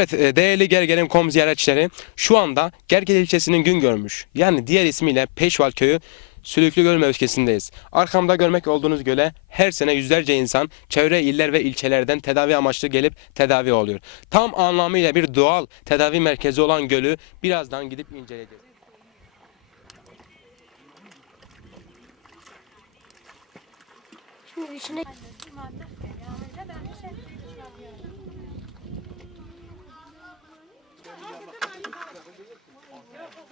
Evet e, değerli Gergelim.com ziyaretçileri şu anda Gergel ilçesinin gün görmüş yani diğer ismiyle Peşval köyü Sülüklü Göl mevkisindeyiz. Arkamda görmek olduğunuz göle her sene yüzlerce insan çevre iller ve ilçelerden tedavi amaçlı gelip tedavi oluyor. Tam anlamıyla bir doğal tedavi merkezi olan gölü birazdan gidip inceleyeceğiz. Şimdi içine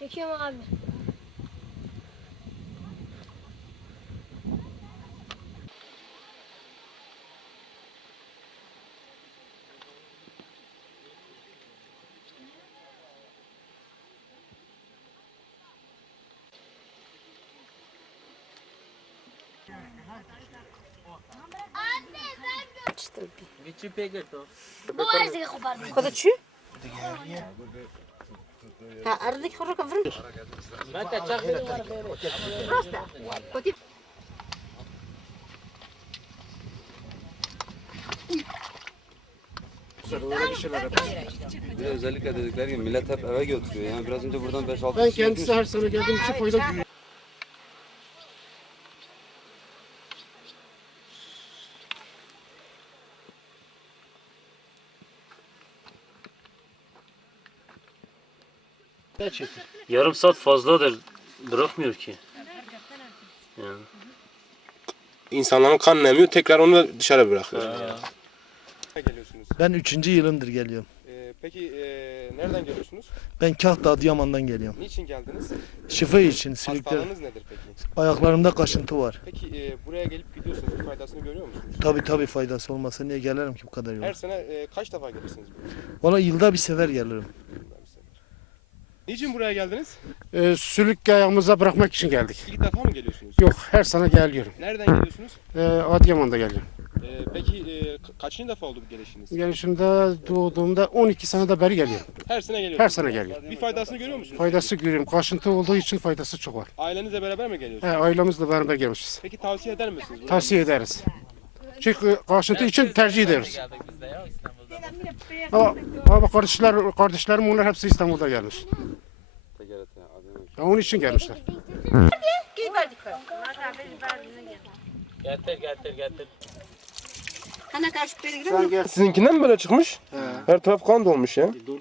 Çekiyorum abi. Bu arızayı kopardım. Kod çu? Ha, aradık horra kavrum. Prosta. Koti. Bir de özellikle dedikleri gibi millet hep eve götürüyor. Yani biraz önce buradan 5-6 Ben kendisi her sene geldiğim için fayda duyuyorum. Yarım saat fazladır. Bırakmıyor ki. Yani. İnsanların kanını emiyor tekrar onu dışarı bırakıyor. Geliyorsunuz. Ben üçüncü yılımdır geliyorum. Ee, peki e, nereden geliyorsunuz? Ben Kahta Adıyaman'dan geliyorum. Niçin geldiniz? Şifa için sülükler. Hastalığınız nedir peki? Ayaklarımda kaşıntı var. Peki e, buraya gelip gidiyorsunuz. Bir faydasını görüyor musunuz? Tabi tabi faydası olmasa niye gelirim ki bu kadar yol? Her sene e, kaç defa gelirsiniz buraya? Valla yılda bir sefer gelirim. Niçin buraya geldiniz? Ee, sülük ayağımıza bırakmak için geldik. İlk defa mı geliyorsunuz? Yok her sene geliyorum. Nereden geliyorsunuz? Ee, Adıyaman'da geliyorum. E, peki e, ka- kaçıncı defa oldu bu gelişiniz? Gelişimde doğduğumda 12 senede beri geliyorum. Her sene geliyorsunuz. Her sene geliyorum. Bir faydasını görüyor musunuz? Faydası görüyorum. Kaşıntı olduğu için faydası çok var. Ailenizle beraber mi He, geliyorsunuz? ailemizle beraber gelmişiz. Peki tavsiye eder misiniz? buraya? Tavsiye ederiz. Çünkü kaşıntı için tercih ederiz. Ama, ama kardeşler, kardeşlerim onlar hepsi İstanbul'da gelmiş. Ya onun için gelmişler. Getir getir getir. Pedigrim gel. Sizinkinden mi böyle çıkmış? Her taraf kan dolmuş ya. Dolmuş işte.